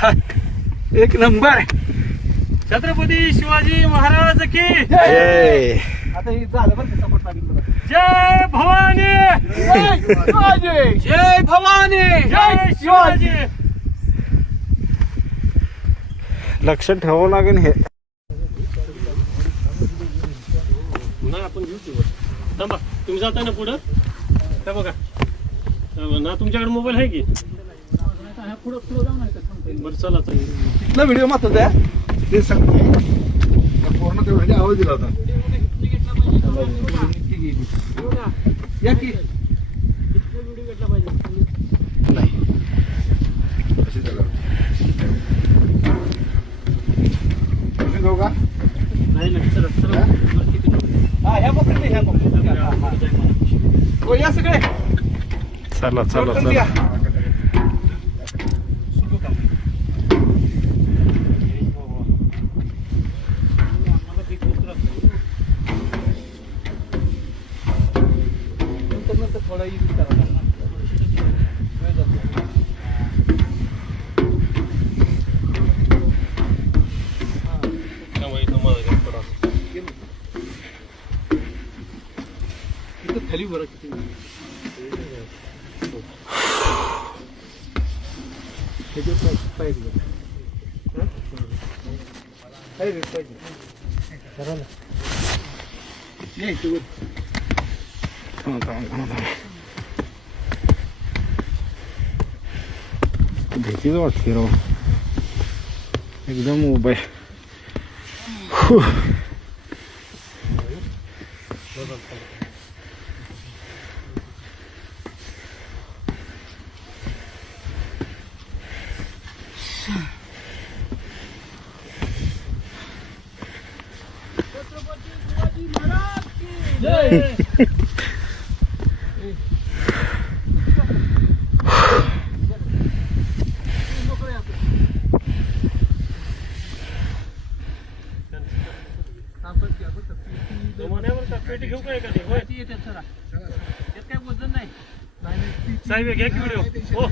एक नंबर. छत्रपती शिवाजी महाराज की जय. आता हे झालं बरं का सपोर्ट सांगितलं. जय भवानी. जय भवानी. जय शिवाजी. लक्षात ठेवावं लागेल हे. ना आपण घेऊ की वर. थांबा तुम्ही जाताय ना पुढं. त्या बघा ना तुमच्याकडे मोबाईल आहे की. बरं चला चला. तिथला व्हिडिओ महत्वाचा आहे ते सांगतो. पूर्ण तेवढा आवाज दिला होता. या की व्हिडिओ घेतला पाहिजे. नाही कशी जागा तुम्ही जाऊ का? नाही नाही चला चला. हा ह्या पकडते ह्या पकडते. हो या सगळे. चला चला पटकन चला. या. नंतर थोडा यूज करा. वेळ जातो. इथं खाली बरं किती पाहिजे. भीतीच वाटते राव एकदम उभं आहे. पेटी घेऊ का एखादी. होय येते सर. यात काय वजन नाही. साहेब घ्या की व्हिडिओ. हो